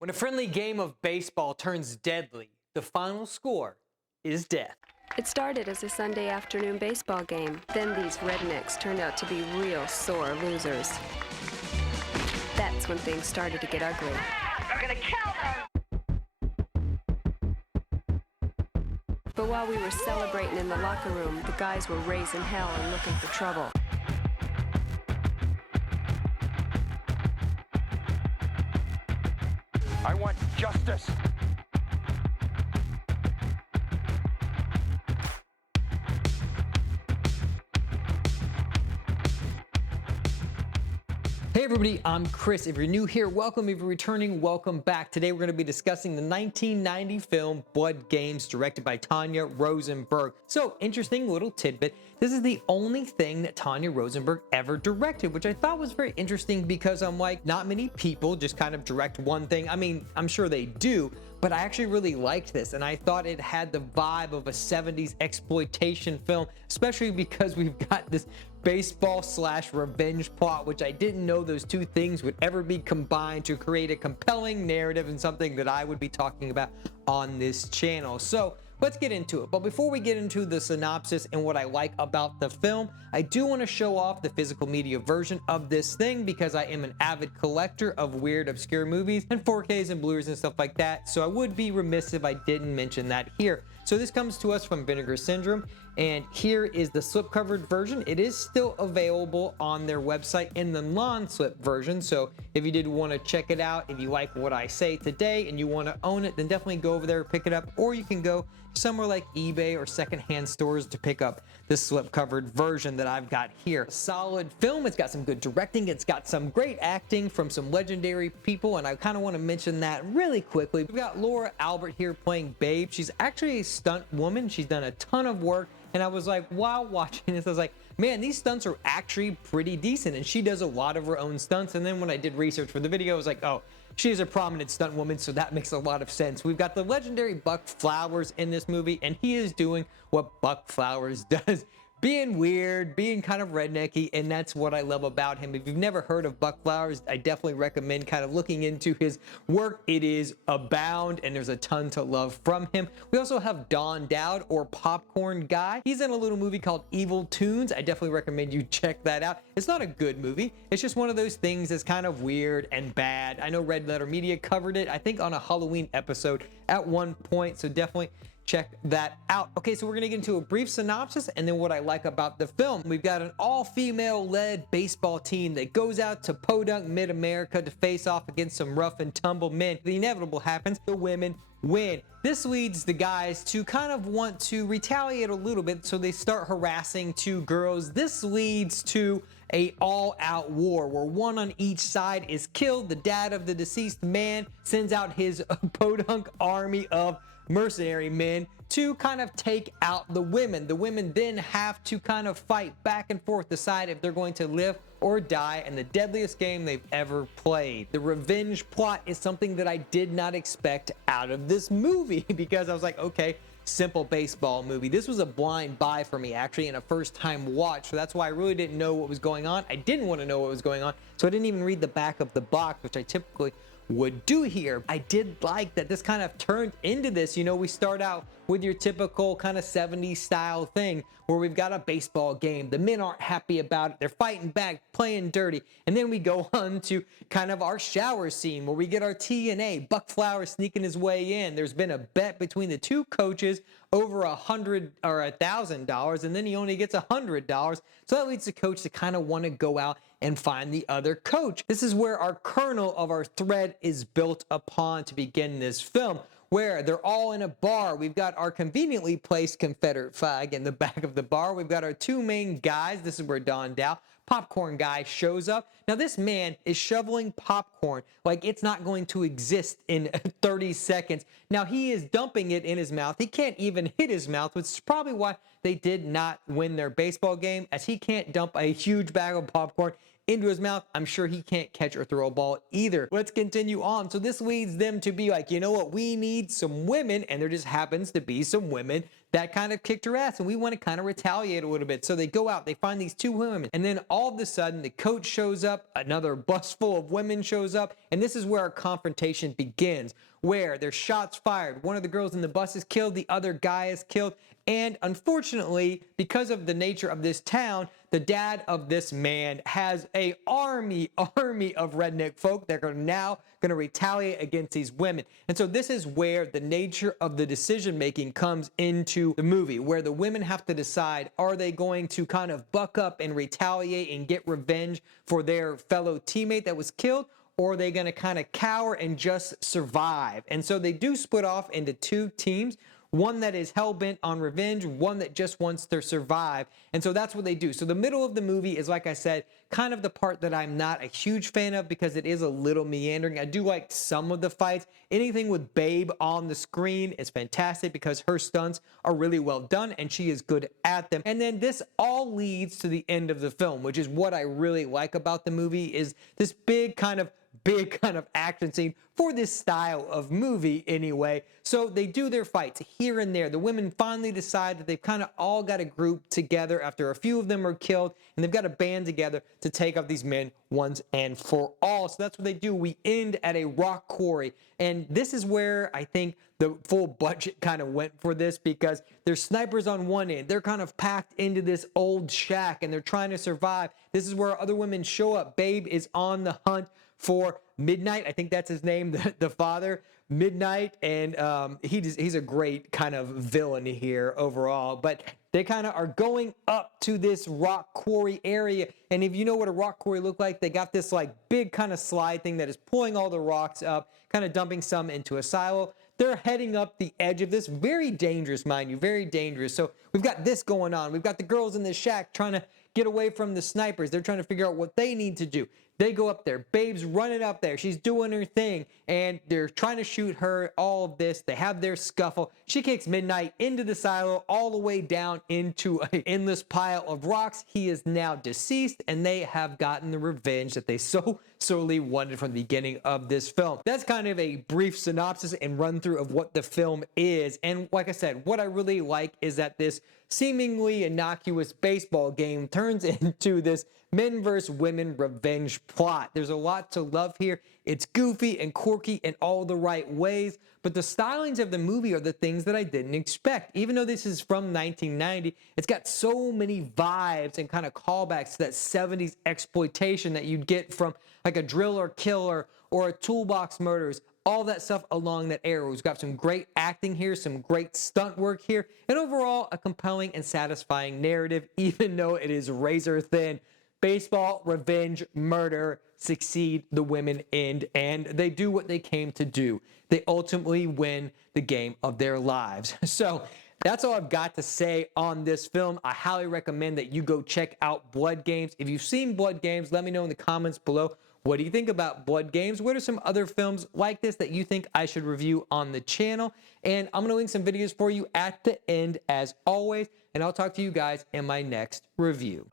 When a friendly game of baseball turns deadly, the final score is death. It started as a Sunday afternoon baseball game. Then these rednecks turned out to be real sore losers. That's when things started to get ugly. We're gonna kill them! But while we were celebrating in the locker room, the guys were raising hell and looking for trouble. I want justice. Hey everybody, I'm Chris. If you're new here, welcome. If you're returning, welcome back. Today we're going to be discussing the 1990 film Blood Games, directed by Tanya Rosenberg. So, interesting little tidbit. This is the only thing that Tanya Rosenberg ever directed, which I thought was very interesting because I'm like, not many people just kind of direct one thing. I mean, I'm sure they do, but I actually really liked this, and I thought it had the vibe of a 70s exploitation film, especially because we've got this baseball/revenge plot, which I didn't know those two things would ever be combined to create a compelling narrative and something that I would be talking about on this channel. So let's get into it. But before we get into the synopsis and what I like about the film, I do want to show off the physical media version of this thing because I am an avid collector of weird, obscure movies and 4Ks and Blu-rays and stuff like that. So I would be remiss if I didn't mention that here. So this comes to us from Vinegar Syndrome, and here is the slip-covered version. It is still available on their website in the non-slip version, so if you did want to check it out, if you like what I say today and you want to own it, then definitely go over there, pick it up, or you can go somewhere like eBay or secondhand stores to pick up the slip-covered version that I've got here. Solid film. It's got some good directing. It's got some great acting from some legendary people, and I kind of want to mention that really quickly. We've got Laura Albert here playing Babe. She's actually a stunt woman. She's done a ton of work, and I was like, while watching this, I was like, man, these stunts are actually pretty decent, and she does a lot of her own stunts. And then when I did research for the video, I was like, oh, she is a prominent stunt woman, so that makes a lot of sense. We've got the legendary Buck Flowers in this movie, and he is doing what Buck Flowers does. Being weird, being kind of rednecky, and that's what I love about him. If you've never heard of Buck Flowers, I definitely recommend kind of looking into his work. It is abound, and there's a ton to love from him. We also have Don Dowd, or Popcorn Guy. He's in a little movie called Evil Tunes. I definitely recommend you check that out. It's not a good movie. It's just one of those things that's kind of weird and bad. I know Red Letter Media covered it, I think on a Halloween episode at one point, so definitely check that out. Okay, so we're gonna get into a brief synopsis and then what I like about the film. We've got an all-female led baseball team that goes out to Podunk, Mid-America to face off against some rough and tumble men. The inevitable happens, the women win. This leads the guys to kind of want to retaliate a little bit, so they start harassing two girls. This leads to a all-out war where one on each side is killed. The dad of the deceased man sends out his Podunk army of mercenary men to kind of take out the women. The women then have to kind of fight back and forth, decide if they're going to live or die in the deadliest game they've ever played. The revenge plot is something that I did not expect out of this movie because I was like, okay, simple baseball movie. This was a blind buy for me actually, and a first time watch, so that's why I really didn't know what was going on. I didn't want to know what was going on, so I didn't even read the back of the box, which I typically would do here. I did like that this kind of turned into this. You know, we start out with your typical kind of 70s style thing where we've got a baseball game. The men aren't happy about it. They're fighting back, playing dirty. And then we go on to kind of our shower scene where we get our T&A. Buck Flowers sneaking his way in. There's been a bet between the two coaches over $100 or $1,000, and then he only gets $100. So that leads the coach to kind of want to go out and find the other coach. This is where our kernel of our thread is built upon to begin this film, where they're all in a bar. We've got our conveniently placed Confederate flag in the back of the bar. We've got our two main guys. This is where Don Dowd, Popcorn Guy, shows up. Now this man is shoveling popcorn like it's not going to exist in 30 seconds. Now he is dumping it in his mouth. He can't even hit his mouth, which is probably why they did not win their baseball game, as he can't dump a huge bag of popcorn into his mouth. I'm sure he can't catch or throw a ball either. Let's continue on. So this leads them to be like, you know what, we need some women, and there just happens to be some women that kind of kicked her ass, and we want to kind of retaliate a little bit. So they go out, they find these two women, and then all of a sudden the coach shows up, another bus full of women shows up, and this is where our confrontation begins, where there's shots fired. One of the girls in the bus is killed, the other guy is killed, and unfortunately, because of the nature of this town, the dad of this man has a army of redneck folk that are now going to retaliate against these women. And so this is where the nature of the decision making comes into the movie, where the women have to decide, are they going to kind of buck up and retaliate and get revenge for their fellow teammate that was killed, or are they going to kind of cower and just survive? And so they do split off into two teams. One that is hell-bent on revenge, one that just wants to survive. And so that's what they do. So the middle of the movie is, like I said, kind of the part that I'm not a huge fan of because it is a little meandering. I do like some of the fights. Anything with Babe on the screen is fantastic because her stunts are really well done and she is good at them. And then this all leads to the end of the film, which is what I really like about the movie, is this big kind of action scene for this style of movie anyway. So they do their fights here and there. The women finally decide that they've kind of all got to group together after a few of them are killed, and they've got to band together to take out these men once and for all. So that's what they do. We end at a rock quarry, and this is where I think the full budget kind of went for this, because there's snipers on one end. They're kind of packed into this old shack and they're trying to survive. This is where other women show up. Babe is on the hunt for Midnight. I think that's his name, the father, Midnight. And he's a great kind of villain here overall. But they kind of are going up to this rock quarry area. And if you know what a rock quarry look like, they got this like big kind of slide thing that is pulling all the rocks up, kind of dumping some into a silo. They're heading up the edge of this. Very dangerous, mind you, very dangerous. So we've got this going on. We've got the girls in the shack trying to get away from the snipers. They're trying to figure out what they need to do. They go up there. Babe's running up there. She's doing her thing, and they're trying to shoot her. All of this. They have their scuffle. She kicks Midnight into the silo, all the way down into an endless pile of rocks. He is now deceased, and they have gotten the revenge that they so sorely wanted from the beginning of this film. That's kind of a brief synopsis and run through of what the film is. And like I said, what I really like is that this seemingly innocuous baseball game turns into this men versus women revenge plot. There's a lot to love here. It's goofy and quirky in all the right ways, but the stylings of the movie are the things that I didn't expect. Even though this is from 1990, it's got so many vibes and kind of callbacks to that 70s exploitation that you'd get from like a Drill or Killer or a Toolbox Murders. All that stuff along that era. We've got some great acting here, some great stunt work here, and overall a compelling and satisfying narrative, even though it is razor thin. Baseball, revenge, murder, succeed, the women end, and they do what they came to do. They ultimately win the game of their lives. So that's all I've got to say on this film. I highly recommend that you go check out Blood Games. If you've seen Blood Games, let me know in the comments below. What do you think about Blood Games? What are some other films like this that you think I should review on the channel? And I'm going to link some videos for you at the end as always, and I'll talk to you guys in my next review.